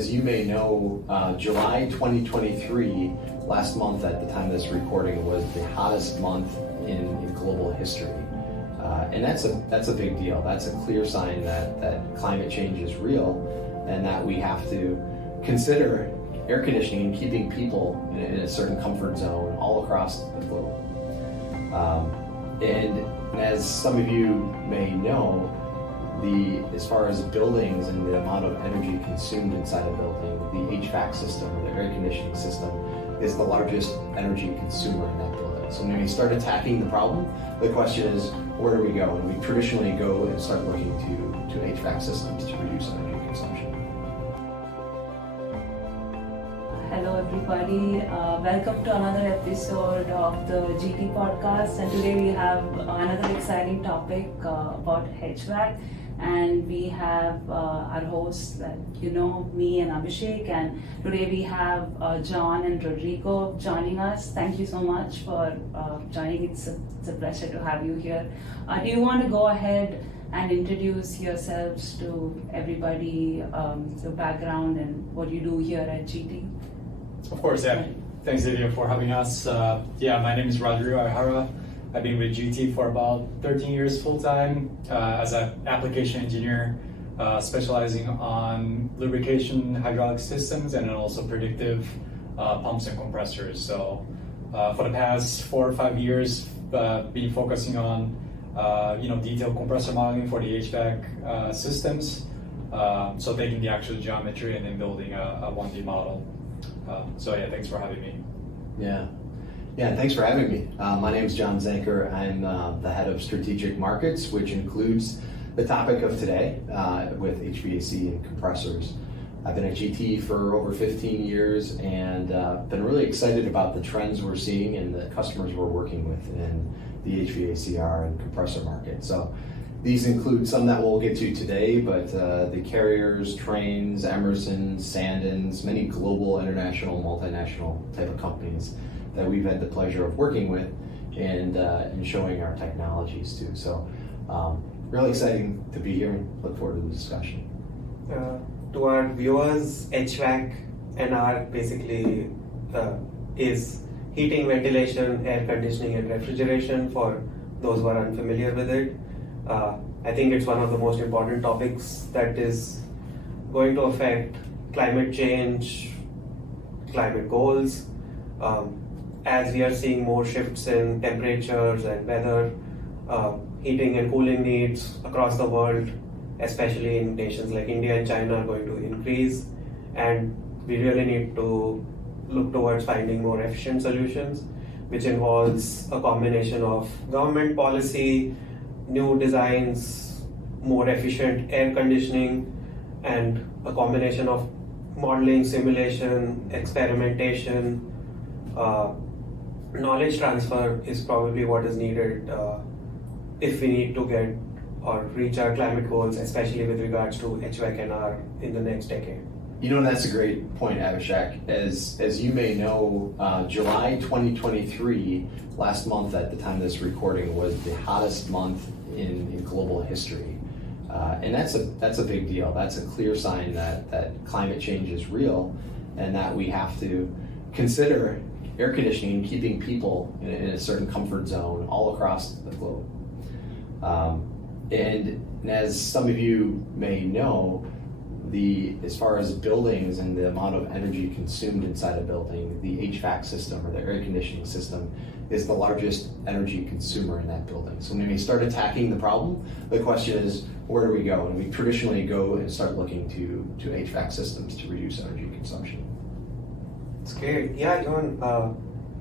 as you may know, July 2023, last month at the time of this recording, was the hottest month in global history. And that's a big deal. That's a clear sign that climate change is real and that we have to consider air conditioning and keeping people in a certain comfort zone all across the globe. And as some of you may know, as far as buildings and the amount of energy consumed inside a building, the HVAC system, or the air conditioning system, is the largest energy consumer in that building. So when we start attacking the problem, the question is, where do we go? And we traditionally go and start looking to HVAC systems to reduce energy consumption. Hello everybody, welcome to another episode of the GT podcast, and today we have another exciting topic about HVAC, and we have our hosts, me and Abhishek, and today we have Jon and Rodrigo joining us. Thank you so much for joining. It's a pleasure to have you here. Do you want to go ahead and introduce yourselves to everybody, your background and what you do here at GT? Of course, yeah. Thanks, Divya, for having us. My name is Rodrigo Aihara. I've been with GT for about 13 years full-time as an application engineer, specializing on lubrication hydraulic systems and then also predictive pumps and compressors. So for the past 4 or 5 years, been focusing on detailed compressor modeling for the HVAC systems. So taking the actual geometry and then building a 1D model. Thanks for having me. Yeah, thanks for having me. My name is Jon Zenker. I'm the head of strategic markets, which includes the topic of today with HVAC and compressors. I've been at GT for over 15 years and been really excited about the trends we're seeing and the customers we're working with in the HVACR and compressor market. So these include some that we'll get to today, but the Carriers, Trains, Emerson, Sandens, many global, international, multinational type of companies that we've had the pleasure of working with and showing our technologies to. So really exciting to be here and look forward to the discussion. To our viewers, HVAC and R basically is heating, ventilation, air conditioning and refrigeration for those who are unfamiliar with it. I think it's one of the most important topics that is going to affect climate change, climate goals, as we are seeing more shifts in temperatures and weather, heating and cooling needs across the world, especially in nations like India and China, are going to increase, and we really need to look towards finding more efficient solutions, which involves a combination of government policy, new designs, more efficient air conditioning, and a combination of modeling, simulation, experimentation. Knowledge transfer is probably what is needed if we need to get or reach our climate goals, especially with regards to HVAC and R in the next decade. That's a great point, Abhishek. As you may know, July 2023, last month at the time of this recording, was the hottest month in global history. And that's a big deal. That's a clear sign that climate change is real and that we have to consider air conditioning and keeping people in a certain comfort zone all across the globe. And as some of you may know, as far as buildings and the amount of energy consumed inside a building, the HVAC system or the air conditioning system is the largest energy consumer in that building. So when we start attacking the problem, the question is, where do we go? And we traditionally go and start looking to HVAC systems to reduce energy consumption. It's great. Yeah, Jon,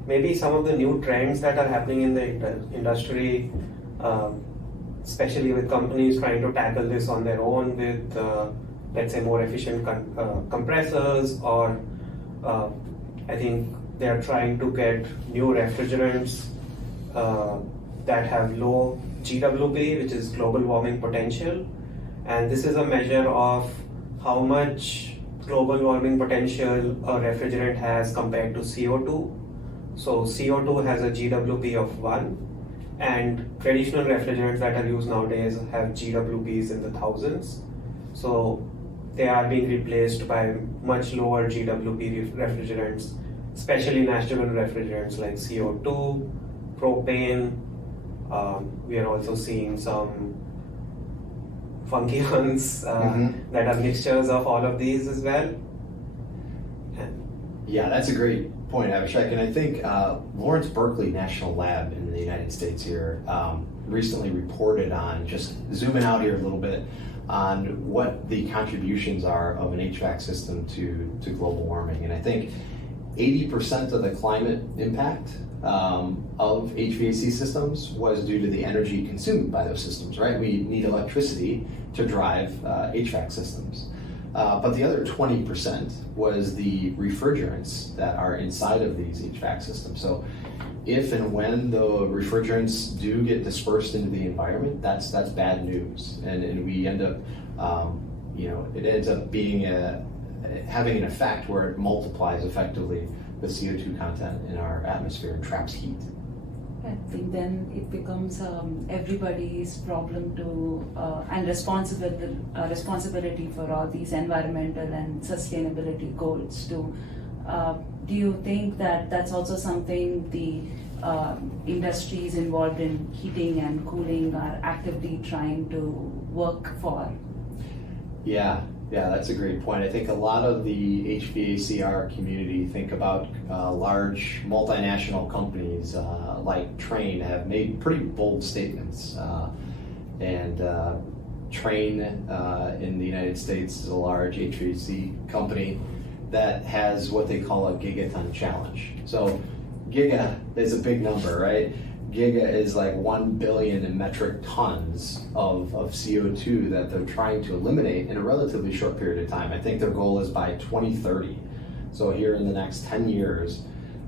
maybe some of the new trends that are happening in the industry, especially with companies trying to tackle this on their own with, let's say, more efficient compressors, or I think they are trying to get new refrigerants that have low GWP, which is global warming potential. And this is a measure of how much global warming potential a refrigerant has compared to CO2. So CO2 has a GWP of 1, and traditional refrigerants that are used nowadays have GWPs in the thousands. So they are being replaced by much lower GWP refrigerants, especially natural refrigerants like CO2, propane. We are also seeing some funky ones that are mixtures of all of these as well. Yeah, that's a great point, Abhishek. And I think Lawrence Berkeley National Lab in the United States here recently reported on, just zooming out here a little bit, on what the contributions are of an HVAC system to global warming. And I think 80% of the climate impact of HVAC systems was due to the energy consumed by those systems, right? We need electricity to drive HVAC systems. But the other 20% was the refrigerants that are inside of these HVAC systems. So if and when the refrigerants do get dispersed into the environment, that's bad news. And we end up, it ends up being having an effect where it multiplies effectively the CO2 content in our atmosphere and traps heat. I think then it becomes everybody's problem and responsibility for all these environmental and sustainability goals too. Do you think that that's also something the industries involved in heating and cooling are actively trying to work for? Yeah, that's a great point. I think a lot of the HVACR community think about large multinational companies like Trane have made pretty bold statements. Trane in the United States is a large HVAC company that has what they call a gigaton challenge. So giga is a big number, right? Giga is like 1 billion in metric tons of CO2 that they're trying to eliminate in a relatively short period of time. I think their goal is by 2030. So here in the next 10 years,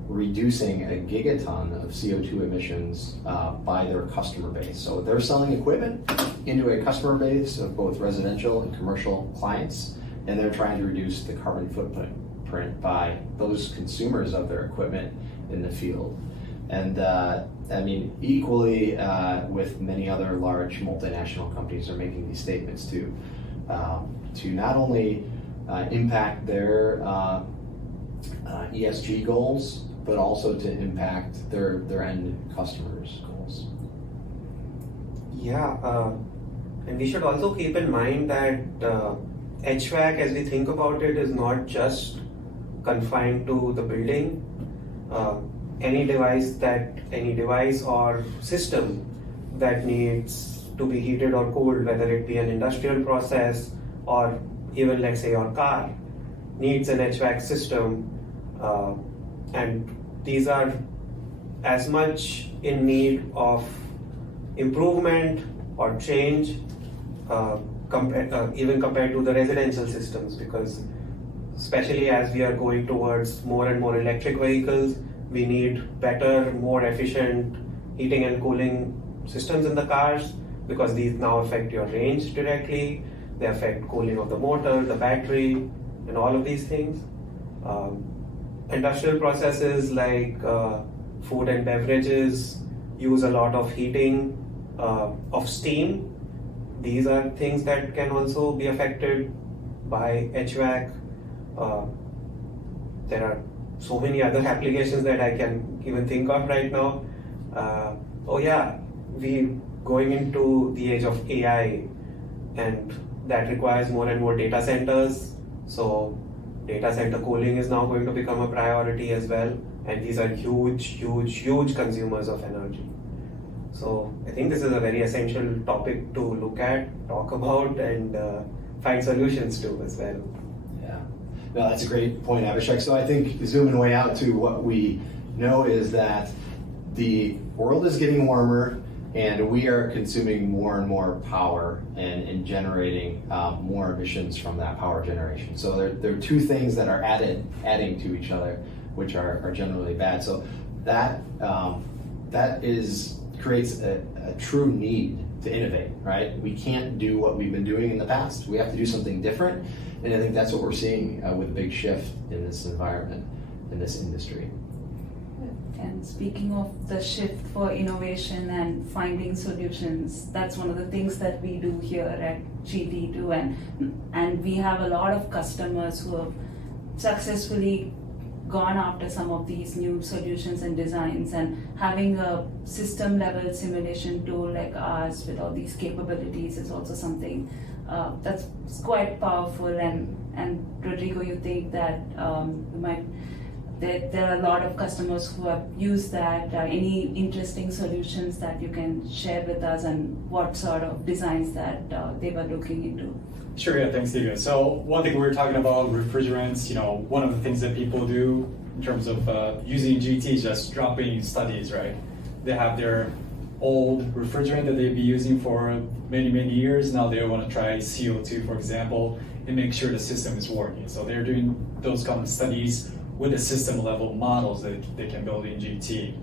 reducing a gigaton of CO2 emissions by their customer base. So they're selling equipment into a customer base of both residential and commercial clients, and they're trying to reduce the carbon footprint by those consumers of their equipment in the field. And equally with many other large multinational companies are making these statements to not only impact their ESG goals, but also to impact their end customers' goals. Yeah, and we should also keep in mind that HVAC, as we think about it, is not just confined to the building. Any device or system that needs to be heated or cooled, whether it be an industrial process or even, let's say, your car, needs an HVAC system. And these are as much in need of improvement or change even compared to the residential systems, because especially as we are going towards more and more electric vehicles, we need better, more efficient heating and cooling systems in the cars, because these now affect your range directly. They affect cooling of the motor, the battery, and all of these things. Industrial processes like food and beverages use a lot of heating of steam. These are things that can also be affected by HVAC. There are so many other applications that I can even think of right now. We going into the age of AI, and that requires more and more data centers. So data center cooling is now going to become a priority as well, and these are huge consumers of energy. So I think this is a very essential topic to look at, talk about, and find solutions to as well. Yeah, no, that's a great point, Abhishek. So I think zooming way out to what we know is that the world is getting warmer, and we are consuming more and more power and generating more emissions from that power generation. So there are two things that are adding to each other, which are generally bad. So that creates a true need to innovate, right? We can't do what we've been doing in the past. We have to do something different, and I think that's what we're seeing with a big shift in this environment, in this industry. And speaking of the shift for innovation and finding solutions, that's one of the things that we do here at GT too, and we have a lot of customers who have successfully gone after some of these new solutions and designs, and having a system level simulation tool like ours with all these capabilities is also something that's quite powerful. And Rodrigo, you think that there are a lot of customers who have used that. Any interesting solutions that you can share with us, and what sort of designs that they were looking into? Sure, yeah, thanks, Divya. So one thing we were talking about refrigerants, one of the things that people do in terms of using GT is just dropping studies, right? They have their old refrigerant that they've been using for many, many years. Now they want to try CO2, for example, and make sure the system is working. So they're doing those kind of studies with the system level models that they can build in GT.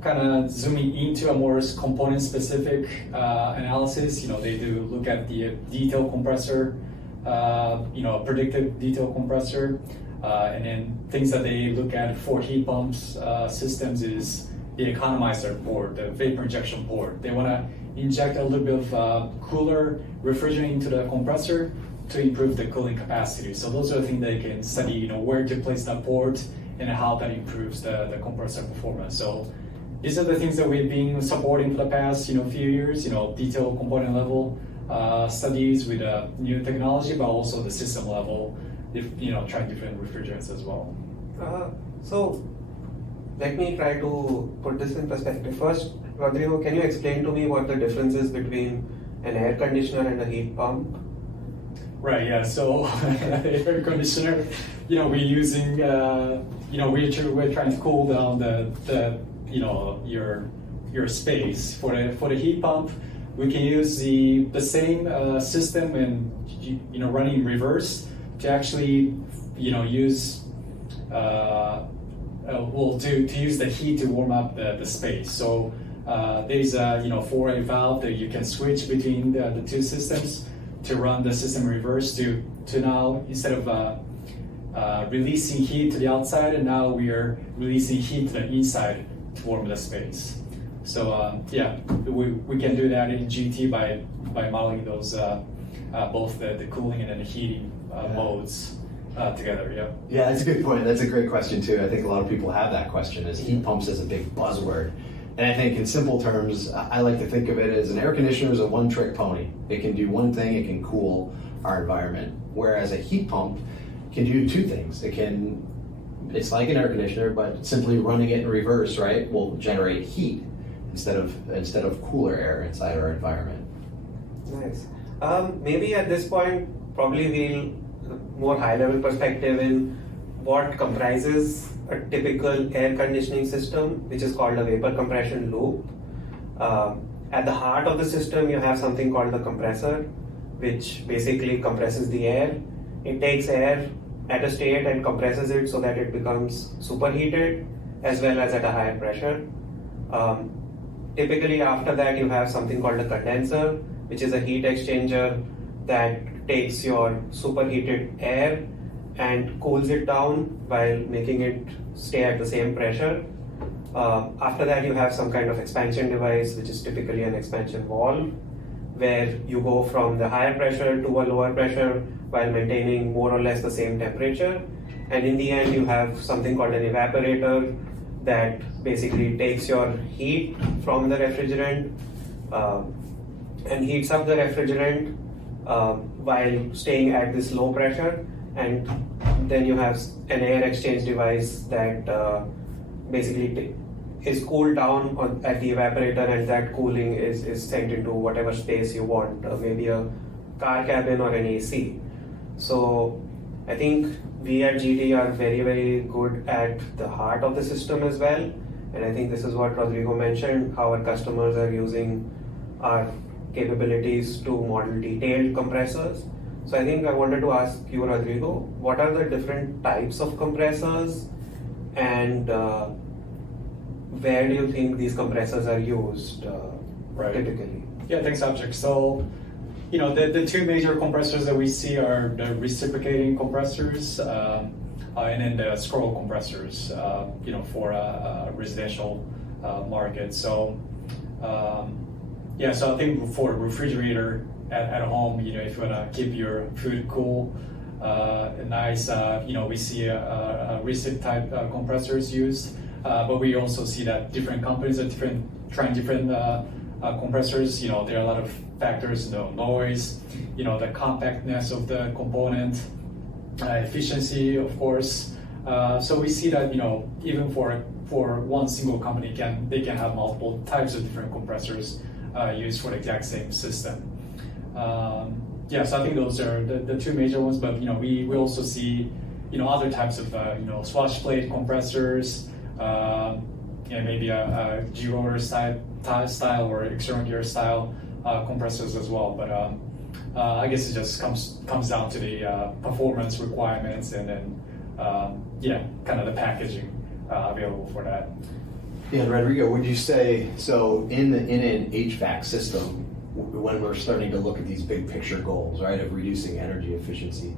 Kind of zooming into a more component specific analysis, they do look at the detail compressor, predictive detail compressor, and then things that they look at for heat pumps systems is the economizer port, the vapor injection port. They want to inject a little bit of cooler refrigerant into the compressor to improve the cooling capacity. So those are the things they can study, where to place that port and how that improves the compressor performance. So these are the things that we've been supporting for the past few years, detailed component level studies with new technology, but also the system level, trying different refrigerants as well. So let me try to put this in perspective. First, Rodrigo, can you explain to me what the difference is between an air conditioner and a heat pump? Right, yeah, so air conditioner, we're using, we're trying to cool down the your space. For the heat pump, we can use the same system and running in reverse to actually use to use the heat to warm up the space. So there's a 4A valve that you can switch between the two systems to run the system in reverse to now, instead of releasing heat to the outside, and now we are releasing heat to the inside to warm the space. So we can do that in GT by modeling those both the cooling and then the heating modes together. Yeah, that's a good point. That's a great question too. I think a lot of people have that question, as heat pumps as a big buzzword. And I think in simple terms, I like to think of it as an air conditioner is a one-trick pony. It can do one thing, it can cool our environment. Whereas a heat pump can do two things. It's like an air conditioner, but simply running it in reverse, right, will generate heat instead of cooler air inside our environment. Nice. Maybe at this point, probably we'll more high-level perspective in what comprises a typical air conditioning system, which is called a vapor compression loop. At the heart of the system, you have something called the compressor, which basically compresses the air. It takes air at a state and compresses it so that it becomes superheated, as well as at a higher pressure. Typically after that, you have something called a condenser, which is a heat exchanger that takes your superheated air and cools it down while making it stay at the same pressure. After that, you have some kind of expansion device, which is typically an expansion valve, where you go from the higher pressure to a lower pressure while maintaining more or less the same temperature. And in the end, you have something called an evaporator that basically takes your heat from the refrigerant and heats up the refrigerant while staying at this low pressure. And then you have an air exchange device that basically is cooled down at the evaporator, and that cooling is sent into whatever space you want, maybe a car cabin or an AC. So I think we at GT are very, very good at the heart of the system as well. And I think this is what Rodrigo mentioned, how our customers are using our capabilities to model detailed compressors. So I think I wanted to ask you, Rodrigo, what are the different types of compressors, and where do you think these compressors are used typically? Yeah, thanks, Abhishek. So, the two major compressors that we see are the reciprocating compressors. and then the scroll compressors, for residential market. So so I think for refrigerator at home, if you want to keep your food cool, nice, we see recip type compressors used, but we also see that different companies are trying different compressors. There are a lot of factors, noise, the compactness of the component, efficiency, of course. So we see that even for one single company, they can have multiple types of different compressors used for the exact same system. So I think those are the two major ones. But we also see other types of swash plate compressors, maybe a G-rotor style or external gear style compressors as well. But I guess it just comes down to the performance requirements and then kind of the packaging available for that. Yeah, and Rodrigo, would you say, so in an HVAC system, when we're starting to look at these big picture goals, right, of reducing energy efficiency,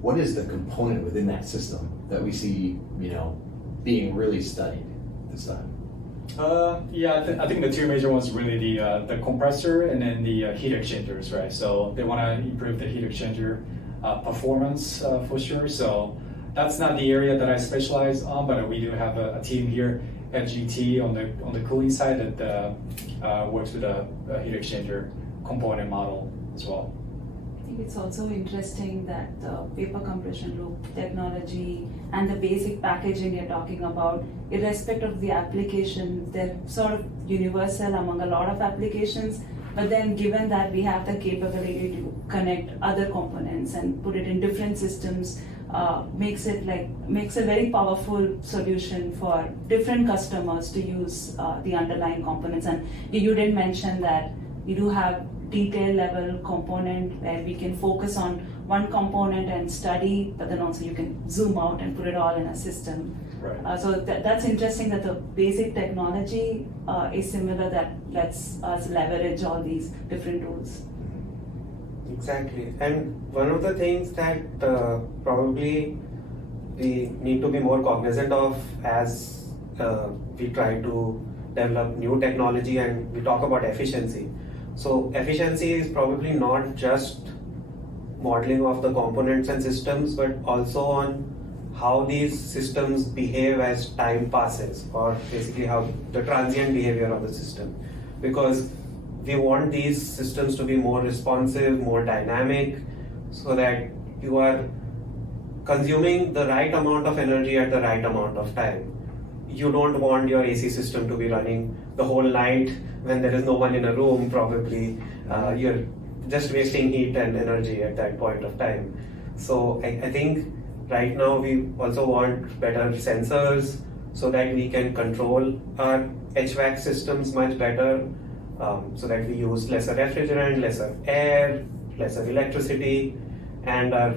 what is the component within that system that we see, being really studied this time? I think the two major ones really the compressor and then the heat exchangers, right? So they want to improve the heat exchanger performance for sure. So that's not the area that I specialize on, but we do have a team here at GT on the cooling side that works with a heat exchanger component model as well. I think it's also interesting that the vapor compression loop technology and the basic packaging you're talking about, irrespective of the application, they're sort of universal among a lot of applications. But then given that we have the capability to connect other components and put it in different systems, makes a very powerful solution for different customers to use the underlying components. And you did mention that we do have detail level component where we can focus on one component and study, but then also you can zoom out and put it all in a system. Right. So that's interesting that the basic technology is similar, that lets us leverage all these different tools. Exactly. And one of the things that probably we need to be more cognizant of as we try to develop new technology and we talk about efficiency. So efficiency is probably not just modeling of the components and systems, but also on how these systems behave as time passes, or basically how the transient behavior of the system. Because we want these systems to be more responsive, more dynamic, so that you are consuming the right amount of energy at the right amount of time. You don't want your AC system to be running the whole night when there is no one in a room, probably. You're just wasting heat and energy at that point of time. So I think right now we also want better sensors so that we can control our HVAC systems much better, so that we use lesser refrigerant, lesser air, lesser electricity, and are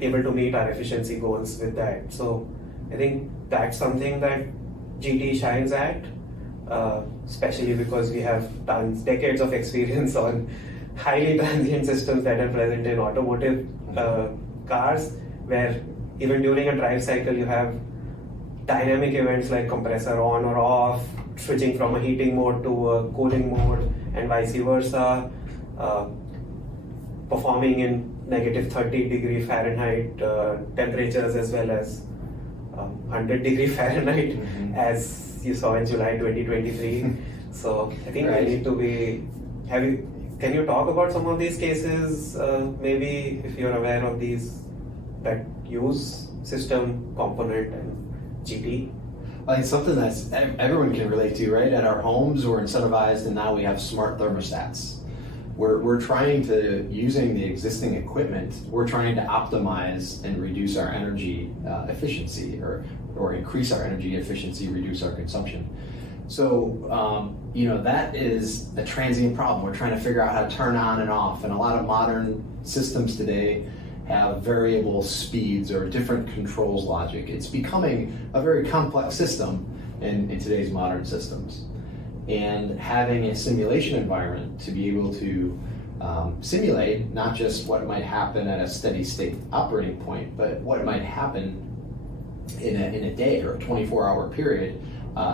able to meet our efficiency goals with that. So I think that's something that GT shines at, especially because we have decades of experience on highly transient systems that are present in automotive cars, where even during a drive cycle you have dynamic events like compressor on or off, switching from a heating mode to a cooling mode, and vice versa, performing in negative 30 degree Fahrenheit temperatures as well as 100 degree Fahrenheit, as you saw in July 2023. So I think we need to be. Can you talk about some of these cases, maybe if you're aware of these that use system, component, and GT? I think something that's everyone can relate to, right? At our homes, we're incentivized, and now we have smart thermostats. We're trying to, using the existing equipment, we're trying to optimize and reduce our energy efficiency, or increase our energy efficiency, reduce our consumption. So, that is a transient problem. We're trying to figure out how to turn on and off, and a lot of modern systems today have variable speeds or different controls logic. It's becoming a very complex system in today's modern systems. And having a simulation environment to be able to simulate not just what might happen at a steady state operating point, but what might happen in a day or a 24-hour period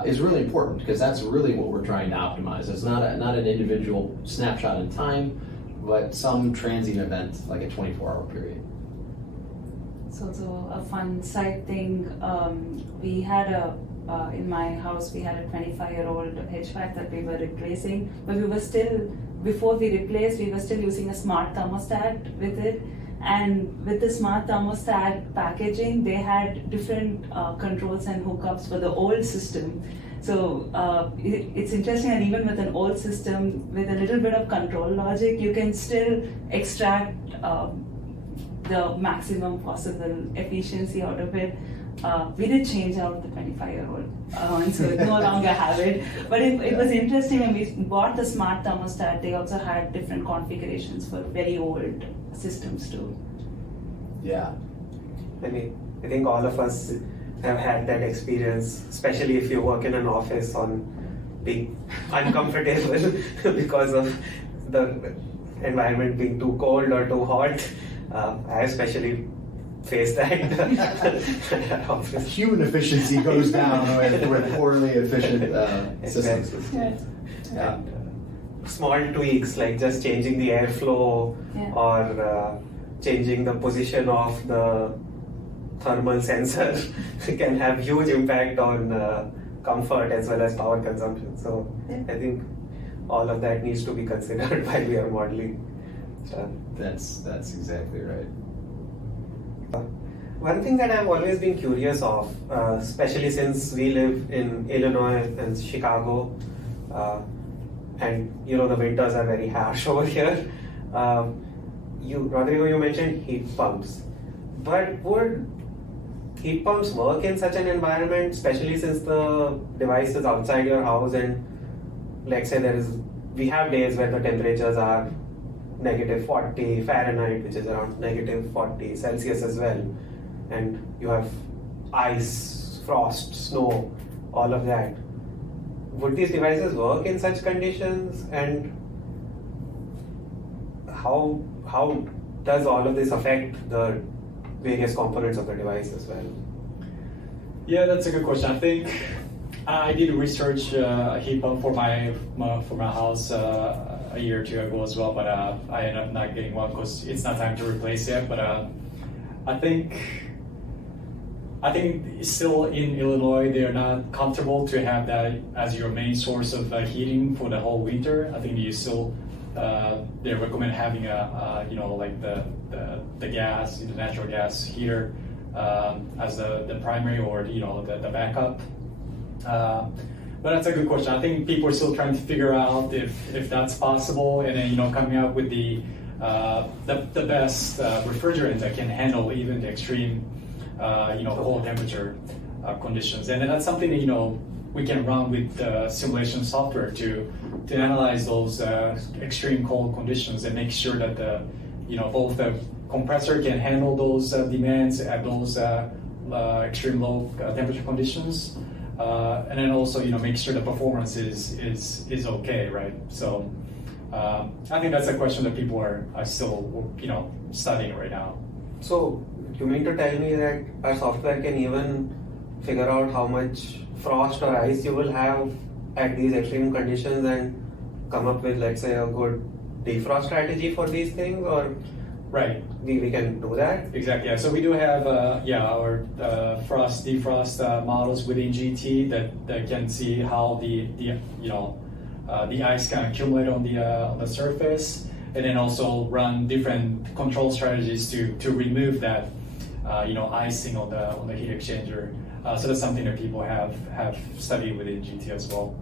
is really important, because that's really what we're trying to optimize. It's not an individual snapshot in time, but some transient event like a 24-hour period. It's also a fun side thing. We had in my house, we had a 25-year-old HVAC that we were replacing, but before we replaced, we were still using a smart thermostat with it. And with the smart thermostat packaging, they had different controls and hookups for the old system. So it's interesting that even with an old system, with a little bit of control logic, you can still extract the maximum possible efficiency out of it. We did change out the 25-year-old, and so we no longer have it. But it was interesting when we bought the smart thermostat, they also had different configurations for very old systems too. Yeah. I mean, I think all of us have had that experience, especially if you work in an office, on being uncomfortable because of the environment being too cold or too hot. I especially face that. Human efficiency goes down with poorly efficient systems. Yeah. Small tweaks like just changing the airflow or changing the position of the thermal sensor can have huge impact on comfort as well as power consumption. So I think all of that needs to be considered while we are modeling. That's exactly right. One thing that I've always been curious of, especially since we live in Illinois and Chicago, and the winters are very harsh over here. Rodrigo, you mentioned heat pumps, but would heat pumps work in such an environment, especially since the device is outside your house, and let's say we have days where the temperatures are -40 Fahrenheit, which is around -40 Celsius as well, and you have ice, frost, snow, all of that. Would these devices work in such conditions, and how does all of this affect the various components of the device as well? Yeah, that's a good question. I think I did research a heat pump for my house a year or two ago as well, but I ended up not getting one because it's not time to replace it. But I think still in Illinois they're not comfortable to have that as your main source of heating for the whole winter. I think you still they recommend having like the gas, the natural gas heater as the primary or the backup. But that's a good question. I think people are still trying to figure out if that's possible, and then coming up with the best refrigerant that can handle even the extreme cold temperature conditions. And then that's something that we can run with simulation software to analyze those extreme cold conditions and make sure that both the compressor can handle those demands at those extreme low temperature conditions. And then also, make sure the performance is okay, right? So I think that's a question that people are still, studying right now. So you mean to tell me that our software can even figure out how much frost or ice you will have at these extreme conditions and come up with, let's say, a good defrost strategy for these things, or right? We can do that? Exactly. Yeah. So we do have our frost defrost models within GT that can see how the ice can accumulate on the surface, and then also run different control strategies to remove that icing on the heat exchanger. So that's something that people have studied within GT as well.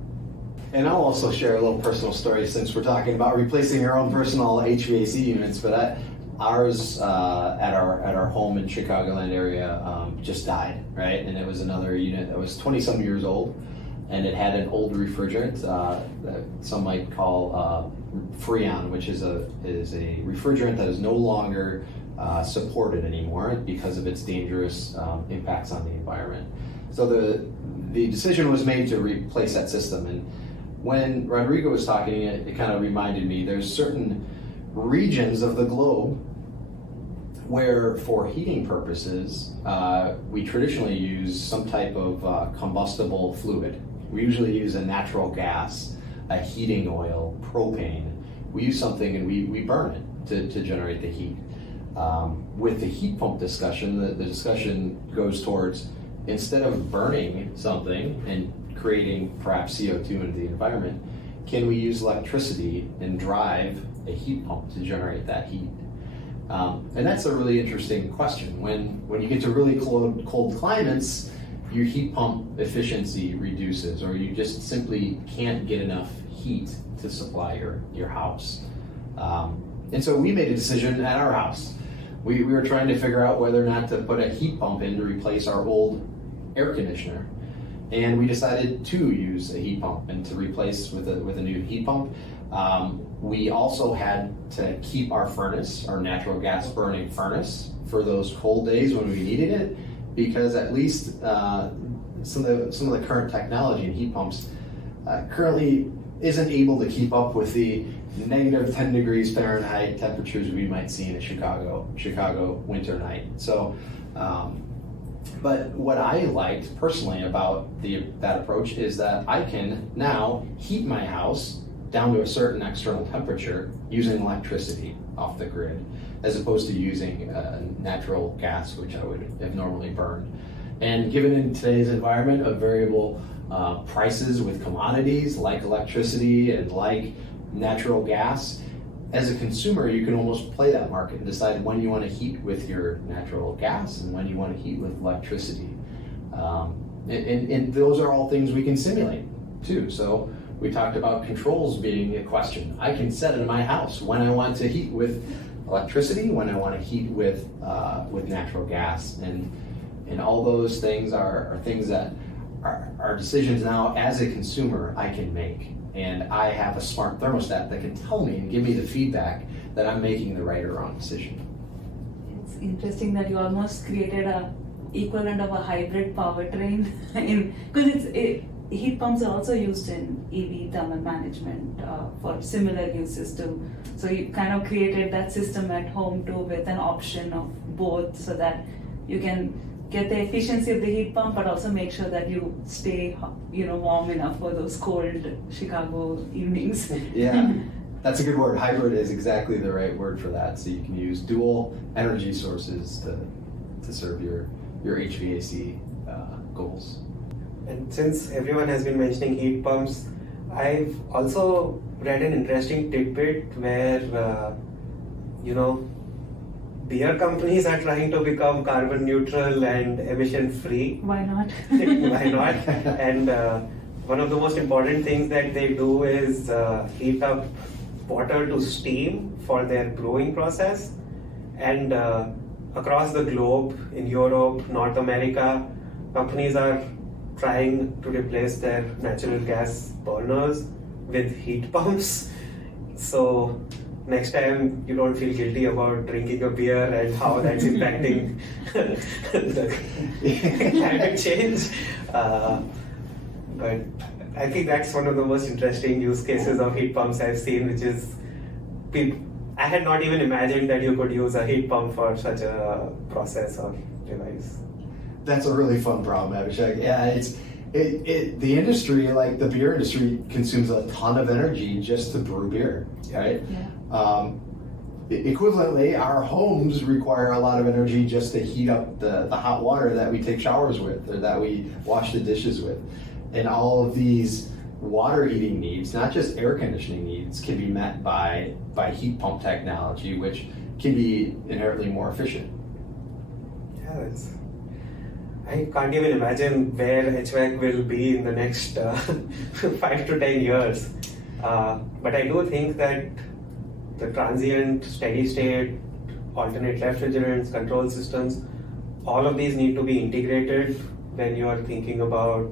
And I'll also share a little personal story, since we're talking about replacing our own personal HVAC units. But ours at our home in Chicagoland area just died, right? And it was another unit that was 20-some years old, and it had an old refrigerant that some might call Freon, which is a refrigerant that is no longer supported anymore because of its dangerous impacts on the environment. So the decision was made to replace that system. And when Rodrigo was talking, it kind of reminded me there's certain regions of the globe where for heating purposes, we traditionally use some type of combustible fluid. We usually use a natural gas, a heating oil, propane. We use something and we burn it to generate the heat. With the heat pump discussion, the discussion goes towards, instead of burning something and creating perhaps CO2 into the environment, can we use electricity and drive a heat pump to generate that heat? And that's a really interesting question. When you get to really cold climates, your heat pump efficiency reduces, or you just simply can't get enough heat to supply your house. And so we made a decision at our house. We were trying to figure out whether or not to put a heat pump in to replace our old air conditioner. And we decided to use a heat pump and to replace with a new heat pump. We also had to keep our furnace, our natural gas burning furnace, for those cold days when we needed it, because at least some of the current technology in heat pumps currently isn't able to keep up with the negative 10 degrees Fahrenheit temperatures we might see in a Chicago winter night. So, but what I liked personally about that approach is that I can now heat my house down to a certain external temperature using electricity off the grid, as opposed to using natural gas, which I would have normally burned. And given in today's environment of variable prices with commodities like electricity and like natural gas, as a consumer, you can almost play that market and decide when you want to heat with your natural gas and when you want to heat with electricity. And those are all things we can simulate too. So we talked about controls being a question. I can set in my house when I want to heat with electricity, when I want to heat with natural gas, and all those things are things that are decisions now as a consumer I can make. And I have a smart thermostat that can tell me and give me the feedback that I'm making the right or wrong decision. It's interesting that you almost created a equivalent of a hybrid powertrain, because heat pumps are also used in EV thermal management for similar use system. So you kind of created that system at home too, with an option of both, so that you can get the efficiency of the heat pump, but also make sure that you stay, warm enough for those cold Chicago evenings. Yeah, that's a good word. Hybrid is exactly the right word for that. So you can use dual energy sources to serve your HVAC goals. And since everyone has been mentioning heat pumps, I've also read an interesting tidbit where, beer companies are trying to become carbon neutral and emission free. Why not? Why not? And one of the most important things that they do is heat up water to steam for their brewing process. And across the globe, in Europe, North America, companies are trying to replace their natural gas burners with heat pumps. So next time you don't feel guilty about drinking a beer and how that's impacting the climate change. But I think that's one of the most interesting use cases of heat pumps I've seen, which is I had not even imagined that you could use a heat pump for such a process or device. That's a really fun problem, Abhishek. Yeah, the industry, like the beer industry, consumes a ton of energy just to brew beer, right? Yeah. Equivalently, our homes require a lot of energy just to heat up the hot water that we take showers with or that we wash the dishes with. And all of these water heating needs, not just air conditioning needs, can be met by heat pump technology, which can be inherently more efficient. Yeah, I can't even imagine where HVAC will be in the next 5 to 10 years. But I do think that the transient, steady state, alternate refrigerants, control systems, all of these need to be integrated when you are thinking about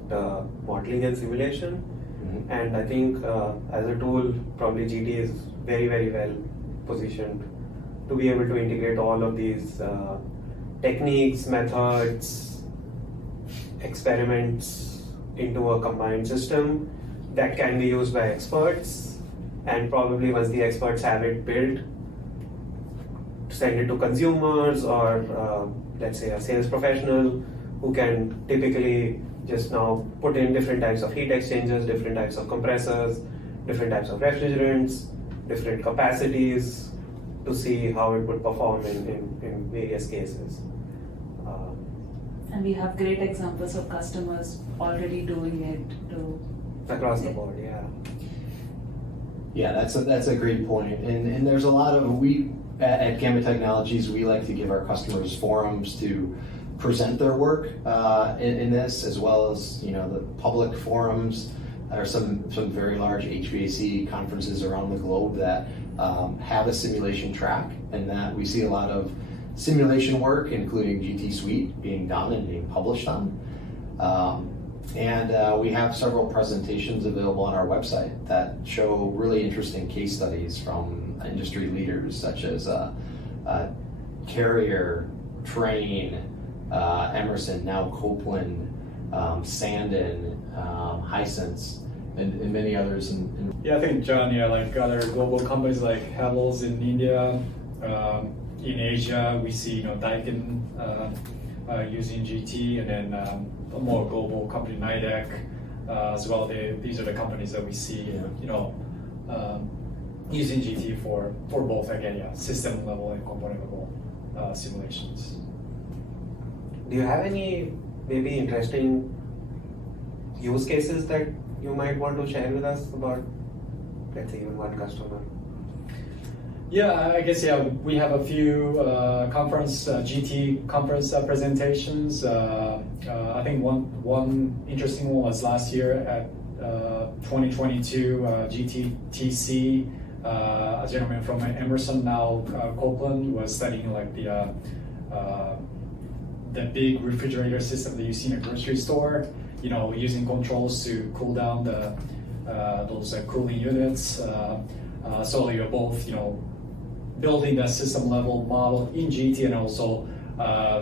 modeling and simulation. Mm-hmm. And I think as a tool, probably GT is very, very well positioned to be able to integrate all of these techniques, methods, experiments into a combined system that can be used by experts. And probably once the experts have it built, send it to consumers or let's say a sales professional who can typically just now put in different types of heat exchangers, different types of compressors, different types of refrigerants, different capacities to see how it would perform in various cases. And we have great examples of customers already doing it too. Across the board, yeah. Yeah, that's a great point. And there's a lot of, we at Gamma Technologies, we like to give our customers forums to present their work in this, as well as the public forums. There are some very large HVAC conferences around the globe that have a simulation track, and that we see a lot of simulation work, including GT Suite, being done and being published on. And we have several presentations available on our website that show really interesting case studies from industry leaders such as Carrier, Trane, Emerson, now Copeland, Sandon, Hisense, and many others. Yeah, I think, John, like other global companies like Havells in India, in Asia, we see Daikin using GT, and then a more global company, Nidec, as well. These are the companies that we see, using GT for both, again, system level and component level simulations. Do you have any maybe interesting use cases that you might want to share with us about, let's say, even one customer? Yeah, I guess, we have a few GT conference presentations. I think one interesting one was last year at 2022 GTTC. A gentleman from Emerson, now Copeland, was studying like the big refrigerator system that you see in a grocery store, using controls to cool down those cooling units. So you're both, building a system level model in GT and also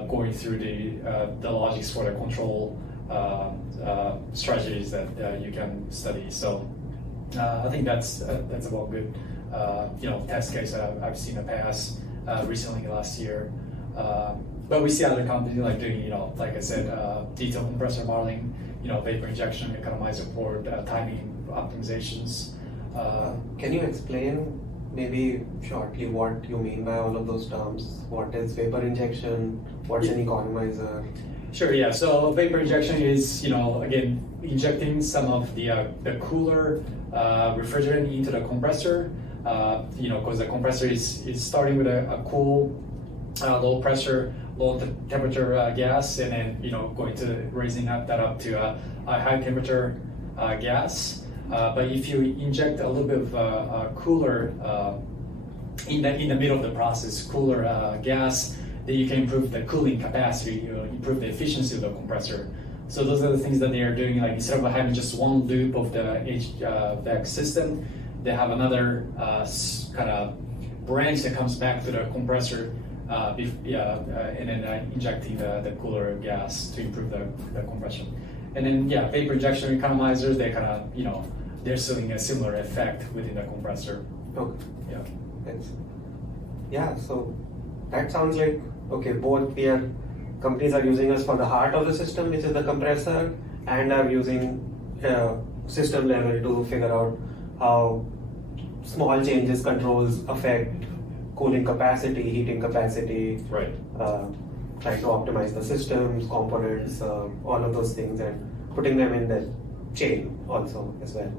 going through the logics for the control strategies that you can study. So I think that's about good, test case I've seen in the past, recently last year. But we see other companies like doing, like I said, detailed compressor modeling, vapor injection, economizer port, timing optimizations. Can you explain maybe shortly what you mean by all of those terms? What is vapor injection? What's an economizer? Sure, yeah. So vapor injection is, again, injecting some of the cooler refrigerant into the compressor, because the compressor is starting with a cool, low pressure, low temperature gas, and then, going to raising that up to a high temperature gas. But if you inject a little bit of cooler in the middle of the process, cooler gas, then you can improve the cooling capacity, improve the efficiency of the compressor. So those are the things that they are doing. Like instead of having just one loop of the HVAC system, they have another kind of branch that comes back to the compressor, and then injecting the cooler gas to improve the compression. And then vapor injection economizers, they kind of they're seeing a similar effect within the compressor. Okay. Yeah. Thanks. Yeah. So that sounds like both companies are using us for the heart of the system, which is the compressor, and are using system level to figure out how small changes, controls affect cooling capacity, heating capacity. Right. Trying to optimize the systems, components, all of those things, and putting them in the chain also as well.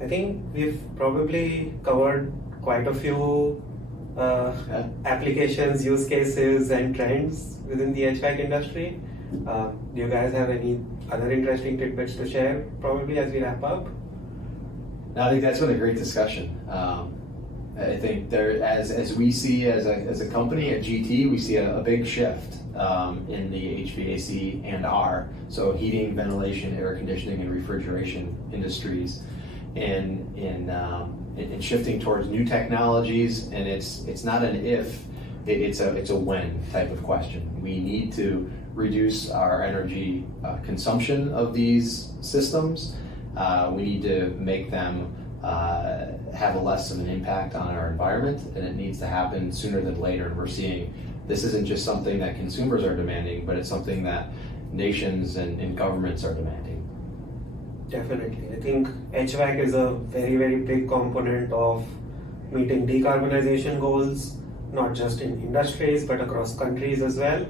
I think we've probably covered quite a few applications, use cases, and trends within the HVAC industry. Do you guys have any other interesting tidbits to share, probably as we wrap up? No, I think that's been a great discussion. I think as we see as a company at GT, we see a big shift in the HVAC and R, so heating, ventilation, air conditioning, and refrigeration industries, in shifting towards new technologies. And it's not an if, it's a when type of question. We need to reduce our energy consumption of these systems. We need to make them have a less of an impact on our environment, and it needs to happen sooner than later. And we're seeing this isn't just something that consumers are demanding, but it's something that nations and governments are demanding. Definitely. I think HVAC is a very, very big component of meeting decarbonization goals, not just in industries, but across countries as well.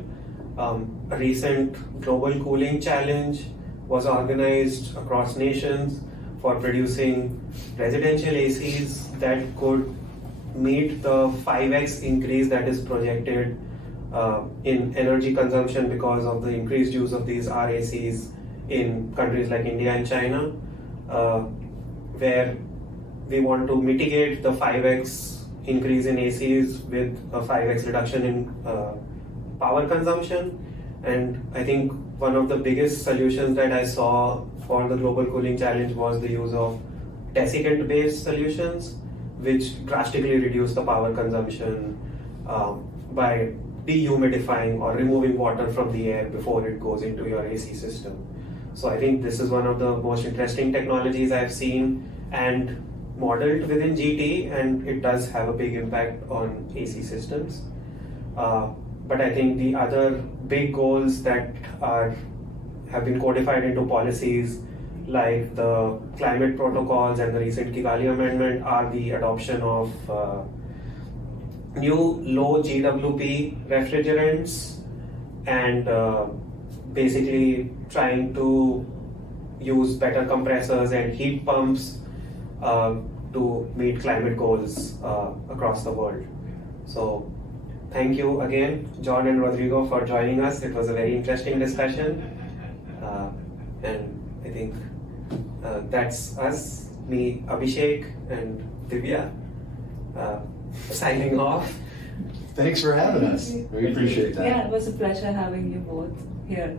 A recent global cooling challenge was organized across nations for producing residential ACs that could meet the 5x increase that is projected in energy consumption because of the increased use of these RACs in countries like India and China, where we want to mitigate the 5x increase in ACs with a 5x reduction in power consumption. And I think one of the biggest solutions that I saw for the global cooling challenge was the use of desiccant-based solutions, which drastically reduce the power consumption by dehumidifying or removing water from the air before it goes into your AC system. So I think this is one of the most interesting technologies I've seen and modeled within GT, and it does have a big impact on AC systems. But I think the other big goals that have been codified into policies, like the climate protocols and the recent Kigali Amendment, are the adoption of new low GWP refrigerants and basically trying to use better compressors and heat pumps to meet climate goals across the world. So thank you again, Jon and Rodrigo, for joining us. It was a very interesting discussion. And I think that's us, me, Abhishek, and Divya, signing off. Thanks for having us. We appreciate that. Yeah, it was a pleasure having you both here.